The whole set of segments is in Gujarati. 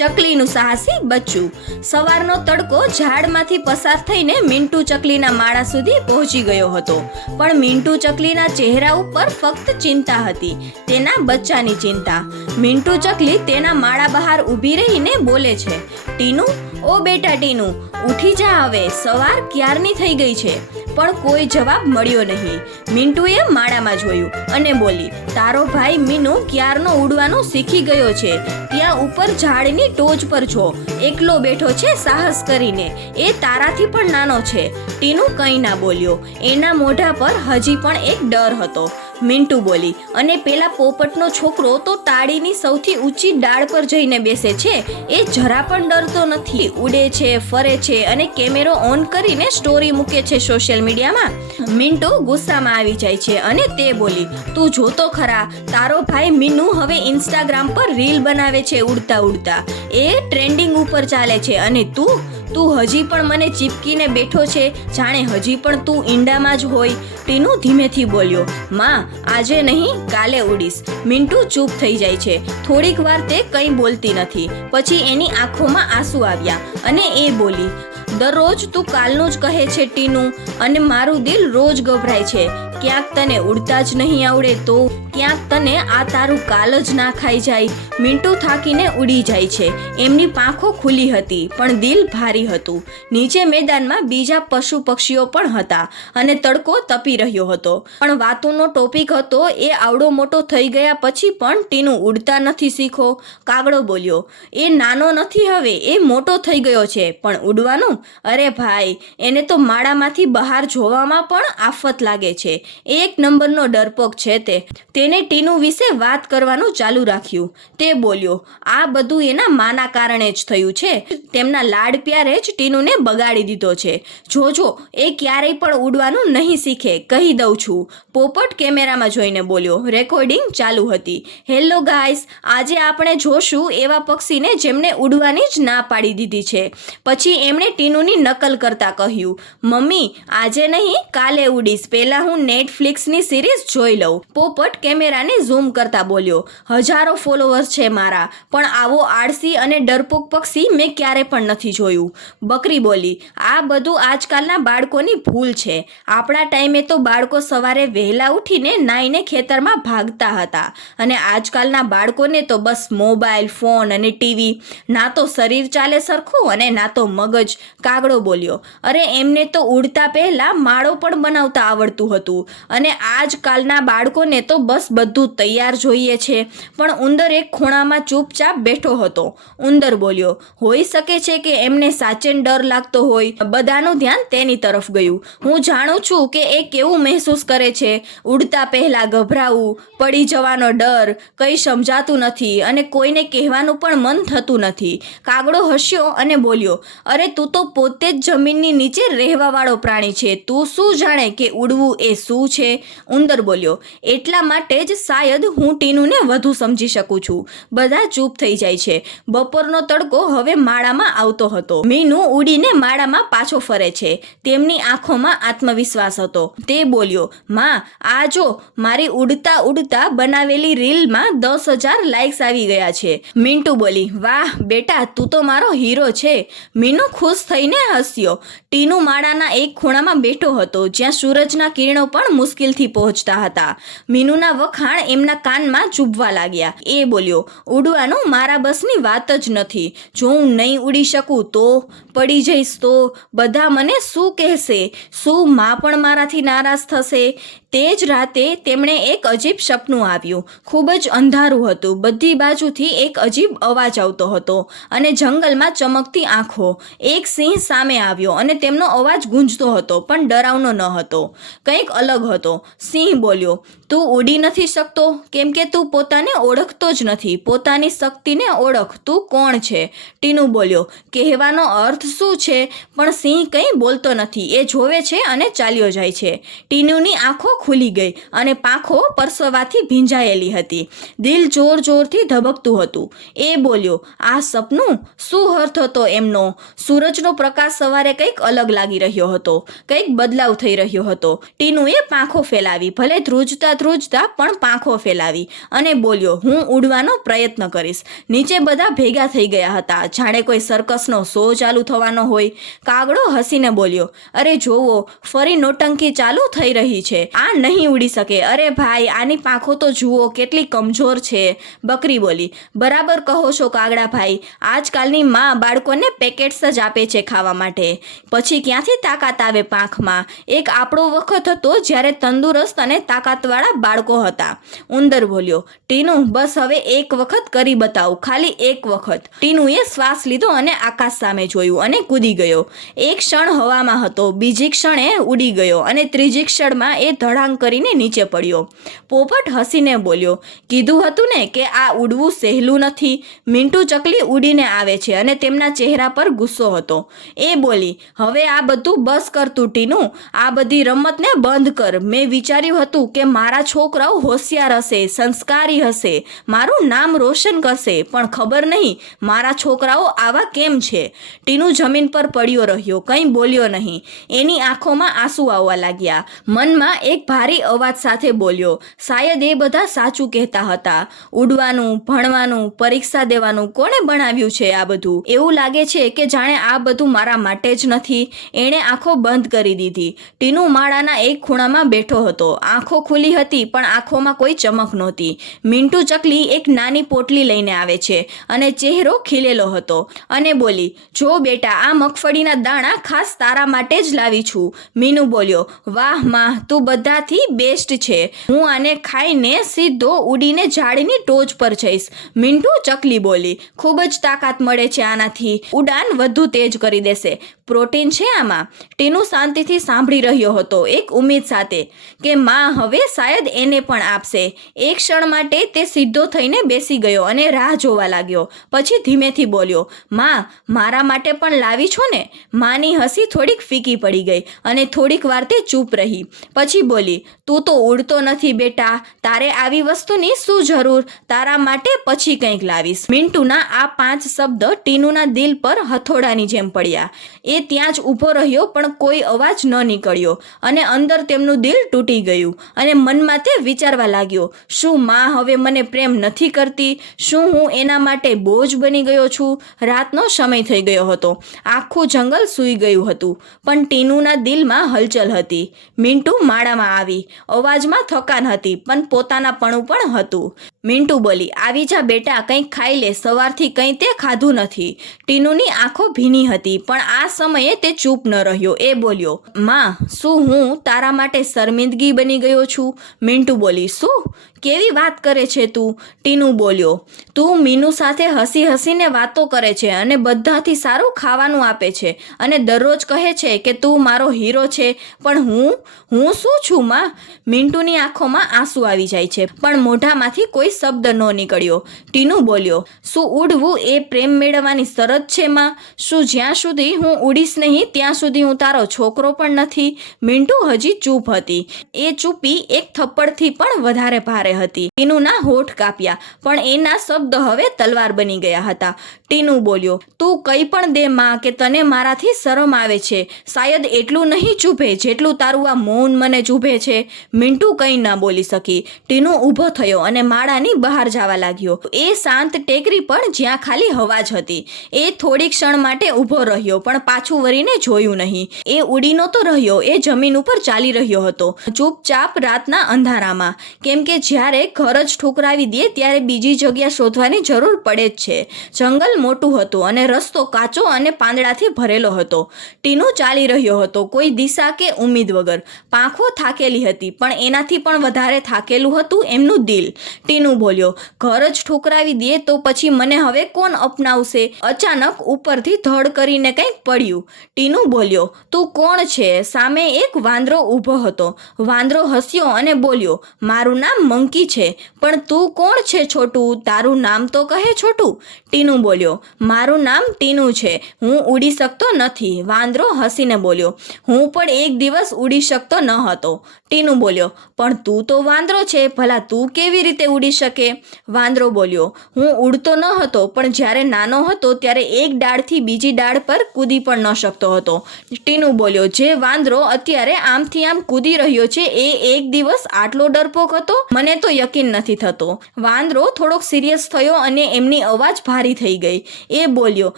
ચકલીનું સાહસી બચ્ચું. સવારનો તડકો ઝાડમાંથી પસાર થઈને મિન્ટુ ચકલીના માળા સુધી પહોંચી ગયો હતો. પણ મિન્ટુ ચકલીના ચહેરા ઉપર ફક્ત ચિંતા હતી, તેના બચ્ચાની ચિંતા. મિન્ટુ ચકલી તેના માળા બહાર ઊભી રહીને બોલે છે, ટીનુ ઓ બેટા ટીનું, ઉઠી જા હવે. સવાર ક્યારની થઈ ગઈ છે? પણ કોઈ જવાબ મળ્યો નહીં. મિન્ટુએ માળામાં જોયું અને બોલી, તારો ભાઈ મીનુ ક્યારનો ઉડવાનું શીખી ગયો છે? ત્યાં ઉપર ઝાડની ટોચ પર છો. એકલો બેઠો છે સાહસ કરીને. એ તારાથી પણ નાનો છે. ટીનુ કંઈ ના બોલ્યો. એના મોઢા પર હજી પણ એક ડર હતો. મિન્ટુ બોલી, અને પેલા પોપટનો છોકરો તો તાળીની સૌથી ઊંચી ડાળ પર જઈને બેસે છે. એ જરા પણ ડરતો નથી. ઉડે છે, ફરે છે અને કેમેરો ઓન કરીને સ્ટોરી મૂકે છે સોશિયલ મીડિયામાં. મિન્ટુ ગુસ્સામાં આવી જાય છે અને તે બોલી, તું જોતો ખરા. તારો ભાઈ મીનુ હવે ઇન્સ્ટાગ્રામ પર રીલ બનાવે છે ઉડતા ઉડતા એ ટ્રેન્ડિંગ ઉપર ચાલે છે અને તું તું હજી પણ મને ચીપકીને બેઠો છે, જાણે હજી પણ તું ઈંડામાં જ હોય. ટીનુ ધીમેથી બોલ્યો, માં, આજે નહીં, કાલે ઉડીશ. મિન્ટુ ચૂપ થઈ જાય છે. થોડીક વાર તે કંઈ બોલતી નથી. પછી એની આંખોમાં આંસુ આવ્યા અને એ બોલી, દરરોજ તું કાલનું જ કહે છે, ટીનુ, અને મારું દિલ રોજ ગભરાય છે. ક્યાંક તને ઉડતા જ નહીં આવડે તો ક્યાંક તને આ તારું કાલ જ ના ખાઈ જાય. મિન્ટુ થાકીને ઉડી જાય છે. એમની પાંખો ખુલ્લી હતી, પણ દિલ ભારી હતું. નીચે મેદાનમાં બીજા પશુ પક્ષીઓ પણ હતા અને તડકો તપી રહ્યો હતો. પણ વાતોનો ટોપિક હતો, એ આવડો મોટો થઈ ગયા પછી પણ ટીનું ઉડતા નથી શીખો. કાગડો બોલ્યો, એ નાનો નથી હવે, એ મોટો થઈ ગયો છે. પણ ઉડવાનું? અરે ભાઈ, એને તો માળામાંથી બહાર જોવામાં પણ આફત લાગે છે. એક નંબરનો ડરપોક છે તે. તેને ટીનુ વિશે વાત કરવાનું ચાલુ રાખ્યું. તે બોલ્યો, આ બધું એના માના કારણે જ થયું છે. તેમના લાડ પ્યારે જ ટીનુને બગાડી દીધો છે. જોજો, એ ક્યારેય પણ ઉડવાનું નહીં શીખે, કહી દઉં છું. પોપટ કેમેરામાં જોઈને બોલ્યો, રેકોર્ડિંગ ચાલુ હતી. હેલો ગાઈસ, આજે આપણે જોશું એવા પક્ષીને જેમને ઉડવાની જ ના પાડી દીધી છે. પછી એમણે ટીનુની નકલ કરતા કહ્યું, મમ્મી, આજે નહીં, કાલે ઉડીશ. પહેલા હું નેટફ્લિક્સની સિરીઝ જોઈ લઉં. પોપટ કેમેરાને ઝૂમ કરતા બોલ્યો, હજારો ફોલોવર્સ છે મારા, પણ આવો આળસી અને ડરપોક પક્ષી મેં ક્યારે પણ નથી જોયું. બકરી બોલી, આ બધું આજકાલના બાળકોની ભૂલ છે. આપણા ટાઈમે તો બાળકો સવારે વહેલા ઉઠીને નાઈને ખેતરમાં ભાગતા હતા અને આજકાલના બાળકોને તો બસ મોબાઈલ, ફોન અને ટીવી, ના તો શરીર ચાલે સરખું અને ના તો મગજ. કાગડો બોલ્યો, અરે, એમને તો ઉડતા પહેલા માળો પણ બનાવતા આવડતું હતું અને આજકાલના બાળકોને તો બસ બધું તૈયાર જોઈએ છે. પણ ઉંદર એક ખૂણામાં ચૂપચાપ બેઠો હતો. ઉંદર બોલ્યો, હોઈ શકે છે કે એમને સાચે ડર લાગતો હોય. બધાનું ધ્યાન તેની તરફ ગયું. હું જાણું છું કે એ કેવું મહેસૂસ કરે છે. ઉડતા પહેલાં ગભરાવું, પડી જવાનો ડર, કંઈ સમજાતું નથી અને કોઈને કહેવાનું પણ મન થતું નથી. કાગડો હસ્યો અને બોલ્યો, અરે, તું તો પોતે જ જમીનની નીચે રહેવાવાળો પ્રાણી છે. તું શું જાણે કે ઉડવું એ શું છે? ઉંદર બોલ્યો, એટલા માટે જ શાયદ હું ટીનુને વધુ સમજી શકું છું. બધા ચૂપ થઈ જાય છે. બપોરનો તડકો હવે માળામાં આવતો હતો. મીનુ ઉડીને માળામાં પાછો ફરે છે. તેમની આંખોમાં આત્મવિશ્વાસ હતો. તે બોલ્યો, માં, આ જો મારી ઉડતા ઉડતા બનાવેલી રીલમાં દસ હજાર લાઇક્સ આવી ગયા છે. મિન્ટુ બોલી, વાહ, બેટા, તું તો મારો હીરો છે. મીનુ ખુશ થઈને હસ્યો. ટીનુ માળાના એક ખૂણામાં બેઠો હતો, જ્યાં સૂરજના કિરણો પણ મુશ્કેલથી પહોંચતા હતા. મીનુના વખાણ એમના કાનમાં ચૂભવા લાગ્યા. એ બોલ્યો, ઉડવાનું મારા બસની વાત જ નથી. જો હું નહીં ઉડી શકું તો પડી જઈશ તો બધા મને શું કહેશે? શું માં પણ મારાથી નારાજ થશે? તે જ રાતે તેમણે એક અજીબ સપનું આવ્યું. ખૂબ જ અંધારું હતું. બધી બાજુથી એક અજીબ અવાજ આવતો હતો અને જંગલમાં ચમકતી આંખો. એક સિંહ સામે આવ્યો અને તેમનો અવાજ ગુંજતો હતો, પણ ડરાવનો ન હતો. કંઈક અલગ હતો. સિંહ બોલ્યો તું ઉડી નથી શકતો. કેમ કે તું પોતાને ઓળખતો જ નથી. પોતાની શક્તિને ઓળખ. તું કોણ છે? ટીનુ બોલ્યો. કહેવાનો અર્થ શું છે? પણ સિંહ કંઈ બોલતો નથી. એ જોવે છે અને ચાલ્યો જાય છે. ટીનુની આંખો ખુલી ગઈ અને પાંખો પરસવાથી ભીંજાયેલી હતી. દિલ જોર જોરથી ધબકતું હતું. એ બોલ્યો, આ સપનું શું અર્થ હતો એમનો? સૂરજનો પ્રકાશ સવારે કંઈક અલગ લાગી રહ્યો હતો. કંઈક બદલાવ થઈ રહ્યો હતો. ટીનુએ પાંખો ફેલાવી. ભલે ધ્રુજતા ધ્રુજતા પણ પાંખો ફેલાવી અને બોલ્યો, હું ઉડવાનો પ્રયત્ન કરીશ. નીચે બધા ભેગા થઈ ગયા હતા. જાણે કોઈ સર્કસનો શો ચાલુ થવાનો હોય. કાગડો હસીને બોલ્યો, અરે, જોવો, ફરી નોટંકી ચાલુ થઈ રહી છે. આ નહીં ઉડી શકે. અરે, ભાઈ, આની પાંખો તો જુઓ, કેટલી કમજોર છે. બકરી બોલી, બરાબર કહો છો કાગડા ભાઈ. આજકાલની માં બાળકોને પેકેટ્સ જ આપે છે ખાવા માટે. પછી ક્યાંથી તાકાત આવે પાંખમાં? એક આપણો વખત હતો જ્યારે તંદુરસ્ત અને તાકાતવાળા બાળકો હતા. ઉંદર બોલ્યો, ટીનુ, બસ હવે એક વખત કરી બતાવું, ખાલી એક વખત. ટીનુએ શ્વાસ લીધો અને આકાશ સામે જોયું અને કૂદી ગયો. એક ક્ષણ હવામાં હતો, બીજી ક્ષણે ઉડી ગયો અને ત્રીજી ક્ષણમાં એ ધડાંગ કરીને નીચે પડ્યો. પોપટ હસીને બોલ્યો, કીધું હતું ને કે આ ઉડવું સહેલું નથી. મિન્ટુ ચકલી ઉડીને આવે છે અને તેમના ચહેરા પર ગુસ્સો હતો. એ બોલી, હવે આ બધું બસ કરતું ટીનું. આ બધી રમતને બંધ કર. મેં વિચાર્યું હતું કે મારા છોકરાઓ હોશિયાર હશે, સંસ્કારી હશે. મારું નામ રોશન કરશે, પણ ખબર નહીં મારા છોકરાઓ આવા કેમ છે? ટીનું જમીન પર પડ્યો રહ્યો, કંઈ બોલ્યો નહીં. એની આંખોમાં આંસુ આવવા લાગ્યા. મનમાં એક ભારી અવાજ સાથે બોલ્યો, શાયદ એ બધા સાચું કહેતા હતા. ઉડવાનું, ભણવાનું, પરીક્ષા દેવાનું, કોણે ભણાવ્યું છે આ બધું? એવું લાગે છે કે જાણે આ બધું મારા માટે જ નથી. એણે આંખો બંધ કરી દીધી. ટીનુ માળાના એક ખૂણામાં બેઠો હતો. આંખો ખુલી હતી પણ આંખોમાં કોઈ ચમક નહોતી. મિન્ટુ ચકલી એક નાની પોટલી લઈને આવે છે અને ચહેરો ખીલેલો હતો અને બોલી, જો બેટા, આ મગફળીના દાણા ખાસ તારા માટે જ લાવી છું. મીનુ બોલ્યો, વાહમાં, તું બધાથી બેસ્ટ છે. હું આને ખાઈને સીધો ઉડીને ઝાડની ટોચ પર જઈશ. મિન્ટુ ચકલી બોલી, ખૂબ જ તાકાત મળે છે આનાથી. ઉડાન વધુ તેજ કરી દેશે. પ્રોટીન છે આમાં? ટીનુ શાંતિથી સાંભળી રહ્યો હતો એક ઉમ્મીદ સાથે કે માં હવે શાયદ એને પણ આપશે. એક ક્ષણ માટે તે સીધો થઈને બેસી ગયો અને રાહ જોવા લાગ્યો. પછી ધીમેથી બોલ્યો, માં, મારા માટે પણ લાવી છો ને? માની હસી થોડીક ફીકી પડી ગઈ અને થોડીક વાર તે ચૂપ રહી. પછી બોલી, તું તો ઉડતો નથી બેટા. તારે આવી વસ્તુની શું જરૂર? તારા માટે પછી કંઈક લાવીશ. મિન્ટુના આ પાંચ શબ્દ ટીનુના દિલ પર હથોડાની જેમ પડ્યા. એ ત્યાં જ ઊભો રહ્યો, પણ કોઈ અવાજ ન નીકળ્યો અને અંદર તેમનું દિલ તૂટી ગયું અને મનમાં તે વિચારવા લાગ્યો, શું માં હવે મને પ્રેમ નથી કરતી? શું હું એના માટે બોજ બની ગયો છું? રાતનો સમય થઈ ગયો હતો. આખું જંગલ સૂઈ ગયું હતું, પણ ટીનુના દિલમાં હલચલ હતી. મિન્ટુ માળામાં આવી, અવાજમાં થકાન હતી, પણ પોતાના પણું પણ હતું. મિન્ટુ બોલી, આવી જા બેટા કંઈક ખાઈ લે, સવારથી કંઈ તે ખાધું નથી. ટીનુની આંખો ભીની હતી, પણ આ સમયે તે ચૂપ ન રહ્યો. એ બોલ્યો, માં, શું હું તારા માટે શર્મિંદગી બની ગયો છું? મિન્ટુ બોલી, શું? કેવી વાત કરે છે તું? ટીનુ બોલ્યો. તું મીનુ સાથે હસી હસીને વાતો કરે છે અને બધાથી સારું ખાવાનું આપે છે અને દરરોજ કહે છે કે તું મારો હીરો છે. પણ હું હું શું છું માં? મિન્ટુની આંખોમાં આંસુ આવી જાય છે. પણ મોઢામાંથી કોઈ શબ્દ ન નીકળ્યો. ટીનુ બોલ્યો, શું ઉડવું એ પ્રેમ મેળવવાની શરત છે માં? શું જ્યાં સુધી હું ઉડીશ નહીં, ત્યાં સુધી હું તારો છોકરો પણ નથી? મિન્ટુ હજી ચૂપ હતી. એ ચૂપી એક થપ્પડથી પણ વધારે ભારે હતી. ટીનુના હોઠ કાપ્યા, પણ એના શબ્દ હવે તલવાર બની ગયા હતા. ટીનુ બોલ્યો, તું કંઈ પણ દે માં કે તને મારાથી શરમ આવે છે. શાયદ એટલું નહીં ચૂભે જેટલું તારું આ મૌન મને ચૂભે છે. મિન્ટુ કંઈ ન બોલી શકી. ટીનુ ઊભો થયો અને માળાની બહાર જવા લાગ્યો. એ શાંત ટેકરી પણ જ્યાં ખાલી હવા જ હતી. એ થોડી ક્ષણ માટે ઊભો રહ્યો, પણ પાછું વળીને જોયું નહીં. એ ઉડી નહોતો રહ્યો, એ જમીન ઉપર ચાલી રહ્યો હતો. ચૂપચાપ રાતના અંધારામાં. કેમ કે જ્યારે ઘર જ ઠોકરાવી દે, ત્યારે બીજી જગ્યા શોધવાની જરૂર પડે જ છે. જંગલ મોટું હતું અને રસ્તો કાચો અને પાંદડાથી ભરેલો હતો. ટીનો ચાલી રહ્યો હતો, કોઈ દિશા કે ઉમ્મીદ વગર. પાંખો થાકેલી હતી, પણ એનાથી પણ વધારે થાકેલું હતું એમનું દિલ. ટીનું બોલ્યો, ઘર જ ઠોકરાવી દે તો પછી મને હવે કોણ અપનાવશે? અચાનક ઉપરથી ધડ કરીને કંઈક પડ્યું. ટીનું બોલ્યો, તું કોણ છે? સામે એક વાંદરો ઊભો હતો. વાંદરો હસ્યો અને બોલ્યો, મારું નામ મંકી છે. પણ તું કોણ છે છોટું? તારું નામ તો કહે છોટું. ટીનુ બોલ્યો, મારું નામ ટીનુ છે. હું ઉડી શકતો નથી. વાંદરો હસીને બોલ્યો, હું પણ એક દિવસ ઉડી શકતો ન હતો. ટીનુ બોલ્યો, પણ તું તો વાંદરો છે, ભલા તું કેવી રીતે ઉડી શકે? વાંદરો બોલ્યો, હું ઉડતો ન હતો, પણ જ્યારે નાનો હતો ત્યારે એક ડાળથી બીજી ડાળ પર કૂદી પણ ન શકતો હતો. ટીનુ બોલ્યો, જે વાંદરો અત્યારે આમથી આમ કૂદી રહ્યો છે, એ એક દિવસ આટલો ડરપોક હતો? મને તો યકીન નથી થતો. વાંદરો થોડોક સિરિયસ થયો અને એમની અવાજ ભારી થઈ ગઈ. એ બોલ્યો,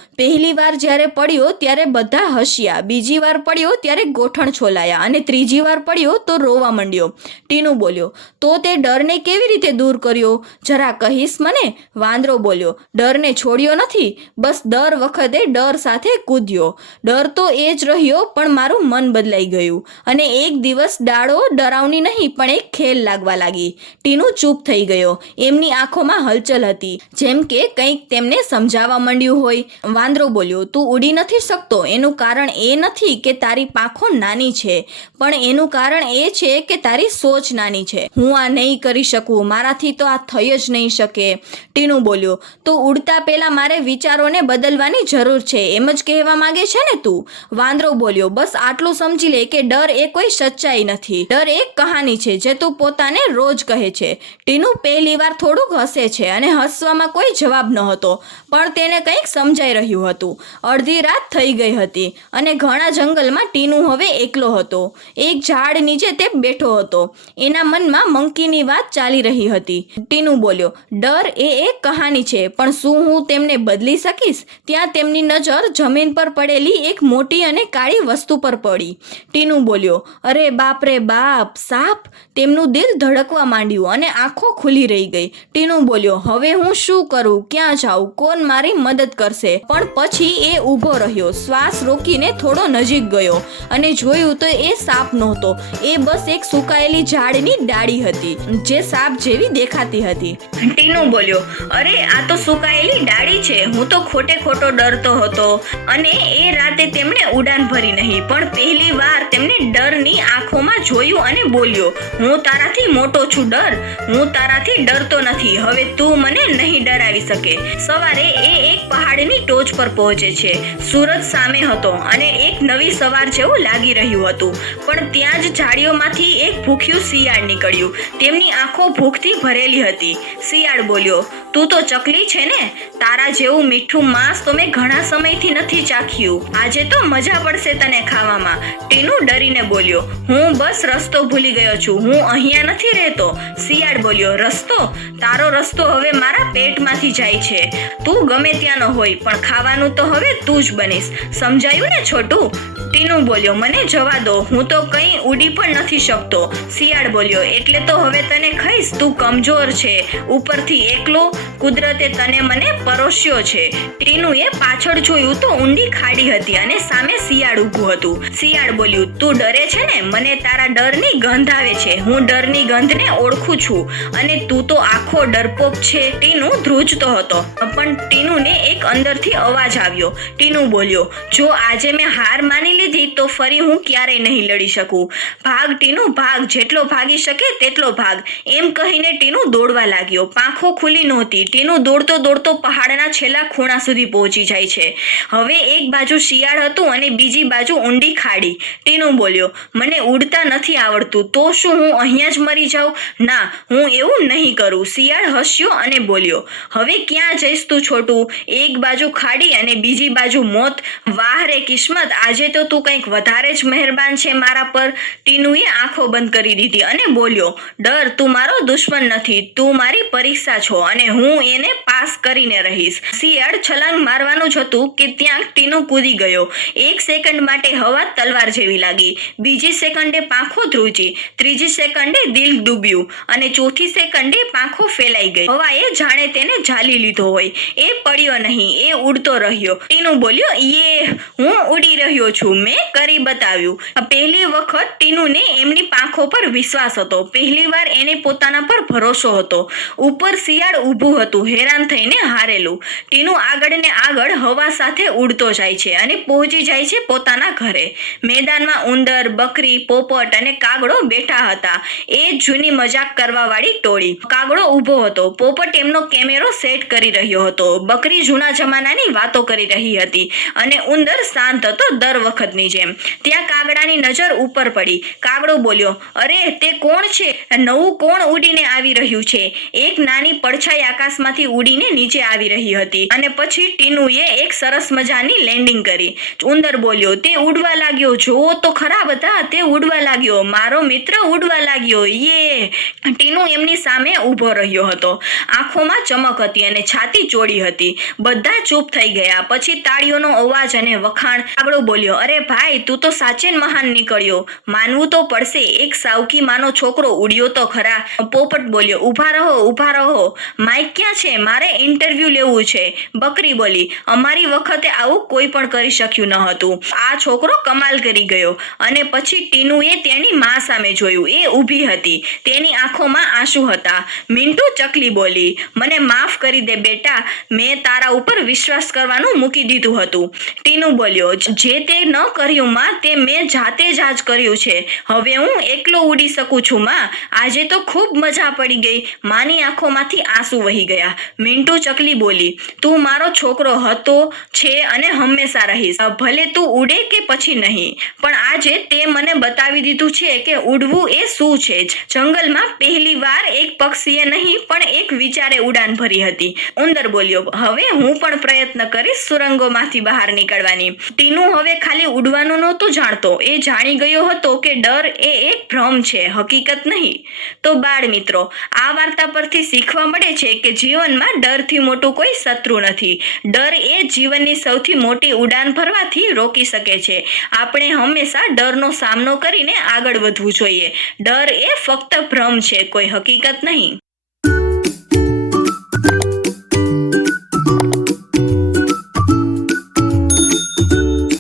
પહેલી વાર જ્યારે પડ્યો ત્યારે બધા હસ્યા, બીજી વાર પડ્યો ત્યારે ગોઠણ છોલાયા અને ત્રીજી વાર પડ્યો તો રોવા માંડ્યો. ટીનુ બોલ્યો, તો તે ડરને કેવી રીતે દૂર કર્યો? જરા કહીશ મને? વાંદરો બોલ્યો, ડરને છોડ્યો નથી, બસ દર વખતે ડર સાથે કૂદ્યો. ડર તો એ જ રહ્યો, પણ મારું મન બદલાઈ ગયું. અને એક દિવસ ડાળો ડરાવની નહીં, પણ એક ખેલ લાગવા લાગી. ટીનુ ચૂપ થઈ ગયો. એમની આંખોમાં હલચલ હતી. જેમ કે કંઈક તેમને સમજાવવા માંડ્યું હોય. વાંદરો બોલ્યો, તું ઉડી નથી શકતો. એનું કારણ એ નથી કે તારી પાંખો નાની છે. પણ એનું કારણ એ છે કે તારી સોચ નાની છે. હું આ નહીં કરી શકું, મારાથી તો આ થઈ જ નહીં શકે. ટીનુ બોલ્યો, તો ઉડતા પહેલા મારે વિચારોને બદલવાની જરૂર છે. એમ જ કહેવા માંગે છે ને તું? વાંદરો બોલ્યો, બસ આટલું સમજી લે કે ડર એ કોઈ સચ્ચાઈ નથી. ડર એક કહાની છે જે તું પોતાને રોજ કહે છે. ટીનુ પહેલી વાર થોડુંક હસે છે અને હસવામાં કોઈ જવાબ ન હતો પણ તેને કંઈક સમજાઈ રહ્યું હતું. અડધી રાત થઈ ગઈ હતી અને ઘણા જંગલમાં ટીનુ હવે એકલો હતો. એક ઝાડ નીચે તે બેઠો હતો. એના મનમાં મંકીની વાત ચાલી રહી હતી. ટીનુ બોલ્યો, ડર એ એક કહાની છે, પણ શું હું તેમને બદલી શકીશ? ત્યાં તેમની નજર જમીન પર પડેલી એક મોટી અને કાળી વસ્તુ પર પડી. ટીનુ બોલ્યો, અરે બાપ રે બાપ, સાપ! તેમનું દિલ ધડકવા માંડ્યું અને આંખો ખુલી રહી ગઈ. ટીનુ બોલ્યો, હવે હું શું કરું? ક્યાં જાઉં? કોણ મારી મદદ કરશે? પણ પછી એ ઊભો રહ્યો, શ્વાસ રોકીને થોડો નજીક ગયો અને જોયું તો એ સાપ નહોતો. એ બસ એક સુકાયેલી ઝાડની ડાળી હતી, જે સાપ જેવી દેખાતી હતી. ટીનુ બોલ્યો, અરે, આ તો સુકાયેલી ડાળી છે. હું તો ખોટે ખોટો ડરતો હતો. અને એ રાતે તેમણે ઉડાન ભરી નહીં, પણ પહેલી વાર તેમને ડરની આંખોમાં જોયું અને બોલ્યો, હું તારાથી મોટો છું, ડર. હું તારાથી ડરતો નથી. હવે તું મને નહીં ડરાવી શકે. સવારે એ એક પહાડની ટોચ પર પહોંચે છે. સૂરજ સામે હતો અને એક નવી સવાર જેવું લાગી રહ્યું હતું. પણ ત્યાં જ ઝાડીઓમાંથી એક ભૂખ્યું શિયાળ નીકળ્યું. તેમની આંખો ભૂખથી ભરેલી હતી. શિયાળ બોલ્યો, તું તો ચકલી છે ને? તારા જેવું મીઠું માંસ તો મેં ઘણા સમયથી નથી ચાખ્યું. આજે તો મજા પડશે તને ખાવામાં. ટીનુ ડરીને બોલ્યો, હું બસ રસ્તો ભૂલી ગયો છું. હું અહીંયા નથી રહેતો. શિયાળ બોલ્યો, રસ્તો? તારો રસ્તો હવે મારા પેટમાંથી જાય છે. તું ગમે ત્યાં ન હોય, પણ ખાવાનું તો હવે તું જ બનીશ. સમજાયું ને, છોટું? ટીનુ બોલ્યો, મને જવા દો. હું તો કંઈ ઉડી પણ નથી શકતો. શિયાળ બોલ્યો, એટલે તો હવે તને ખાઈશ તું કમજોર છે. ઉપરથી એકલો કુદરતે તને મને પરોસ્યો છે. ટીનુએ પાછળ જોયું તો ઊંડી ખાડી હતી અને સામે શિયાળ ઊભું હતું. શિયાળ બોલ્યું, તું ડરે છે ને? મને તારા ડરની ગંધ આવે છે. હું ડરની ગંધને ઓળખું છું અને તું તો આખો ડરપોક છે. ટીનુ ધ્રુજતો હતો. પણ ટીનુને એક અંદરથી અવાજ આવ્યો. ટીનુ બોલ્યો, જો આજે મેં હાર માની લીધી, તો ફરી હું ક્યારેય નહીં લડી શકું. ભાગ ટીનુ ભાગ જેટલો ભાગી શકે તેટલો ભાગ. એમ કહીને ટીનુ દોડવા લાગ્યો. પાંખો ખુલ્લી નહોતી. ટીનુ દોડતો દોડતો પહાડના છેલ્લા ખૂણા સુધી પહોંચી જાય છે. હવે એક બાજુ શિયાળ હતું અને બીજી બાજુ ઊંડી ખાડી. ટીનુ બોલ્યો, મને ઉડતા નથી આવડતું. તો શું હું અહીંયા જ મરી જાઉં? ના, હું એવું નહીં કરું. શિયાળ હસ્યો અને બોલ્યો, હવે ક્યાં જઈશ તું છોટું? એક બાજુ ખાડી અને બીજી બાજુ મોત? વાહ રે કિસ્મત. આજે તો તું કંઈક વધારે જ મહેરબાન છે મારા પર. ટીનુએ આંખો બંધ કરી દીધી અને બોલ્યો, ડર, તું મારો દુશ્મન નથી. તું મારી પરીક્ષા છો અને હું એને પાસ કરીને રહીશ. શિયાળ છલાંગ મારવાનું જ હતું કે ત્યાં ટીનુ કૂદી ગયો. એક સેકન્ડ માટે હવા તલવાર જેવી લાગી. બીજી સેકન્ડે પાંખો ધ્રુજી. ત્રીજી સેકન્ડે દિલ ડૂબ્યું અને ચોથી સેકન્ડે પાંખો ફેલાઈ ગઈ. હવાએ જાણે તેને ઝાલી લીધો હોય. એ પડ્યો નહીં, એ ઉડતો રહ્યો. ટીનુ બોલ્યો, યે, હું ઉડી રહ્યો છું. મેં કરી બતાવ્યું. પહેલી વખત ટીનુને એમની પાંખો પર વિશ્વાસ હતો. પહેલી વાર એને પોતાના પર ભરોસો હતો. ઉપર શિયાળ ઊભું હતું, હેરાન થઈને હારેલું. ટીનું આગળ ને આગળ હવા સાથે ઉડતો જાય છે અને પહોંચી જાય છે પોતાના ઘરે. મેદાનમાં ઉંદર, બકરી, પોપટ અને કાગડો બેઠા હતા. એ જૂની મજાક કરવા વાળી ટોળી. કાગડો ઊભો હતો. પોપટ એમનો કેમેરો સેટ કરી રહ્યો હતો. બકરી જૂના જમાનાની વાતો કરી રહી હતી અને ઉંદર શાંત હતો દર વખતની જેમ. ત્યાં કાગડાની નજર ઉપર પડી. કાગડો બોલ્યો, અરે, તે કોણ છે? નવું કોણ ઉડીને આવી રહ્યું છે? એક નાની પડછાઈ આકાશમાંથી ઉડીને નીચે આવી રહી હતી અને પછી ટીનુએ એક સરસ મજાની લેન્ડિંગ કરી. ઉંદર બોલ્યો, તે ઉડવા લાગ્યો જો તો ખરા બધા તે ઉડવા લાગ્યો, મારો મિત્ર ઉડવા લાગ્યો, યે. ટીનુ એમની સામે ઊભો રહ્યો હતો. આંખોમાં ચમક હતી અને છાતી ચોડી હતી. બધા ચૂપ થઈ ગયા. પછી તાળીઓનો અવાજ અને વખાણ આગળ બોલ્યો, અરે ભાઈ, તું તો સાચે મહાન નીકળ્યો. માનવું તો પડશે એક સાવકી માનો છોકરો ઉડ્યો તો ખરા. પોપટ બોલ્યો, ઊભા રહો ઊભા રહો. માઇક ક્યાં છે? મારે ઇન્ટરવ્યૂ લેવું છે. બકરી બોલી, અમારી વખતે આવું કોઈ પણ કરી શક્યું ન હતું. આ છોકરો કમાલ કરી ગયો અને પછી ટીનુએ તેની મા સામે જોયું. એ ઊભી હતી. તેની આંખોમાં આંસુ હતા. મિન્ટુ ચકલી બોલી, મને માફ કરી દે બેટા. મેં તારા ઉપર વિશ્વાસ કરવાનું મૂકી દીધું હતું. ટીનુ બોલ્યો, જે તે ન કર્યું માં, તે મેં જાતે જ આજ કર્યું છે. હવે હું એકલો ઉડી શકું છું, માં. આજે તો ખૂબ મજા પડી ગઈ. માની આંખોમાંથી આંસુ વહી ગયા. મિન્ટુ ચકલી બોલી, તું મારો છોકરો હતો, છે અને હંમેશા રહીશ. ભલે તું ઉડે કે પછી નહીં, પણ આજે તે મને બતાવી દીધું છે કે ઉડવું એ શું છે જંગલમાં પહેલી વાર એક પક્ષીએ નહીં, પણ એક વિચારે ઉડાન ભરી હતી. ઉંદર બોલ્યો, હવે હું પણ પ્રયત્ન કરીશ સુરંગોમાંથી બહાર નીકળવાની. ટીનુ હવે ખાલી ઉડવાનું નહોતું જાણતો. એ જાણી ગયો હતો કે ડર એક ભ્રમ છે, હકીકત નહીં. તો બાળ મિત્રો, આ વાર્તા પરથી શીખવા મળે છે કે જીવનમાં ડરથી મોટું કોઈ શત્રુ નથી. ડર એ જીવનની સૌથી મોટી ઉડાન ભરવાથી રોકી શકે છે. આપણે હંમેશા ડરનો સામનો કરીને આગળ વધવું જોઈએ. ડર એ ફક્ત ભ્રમ છે, કોઈ હકીકત નહીં.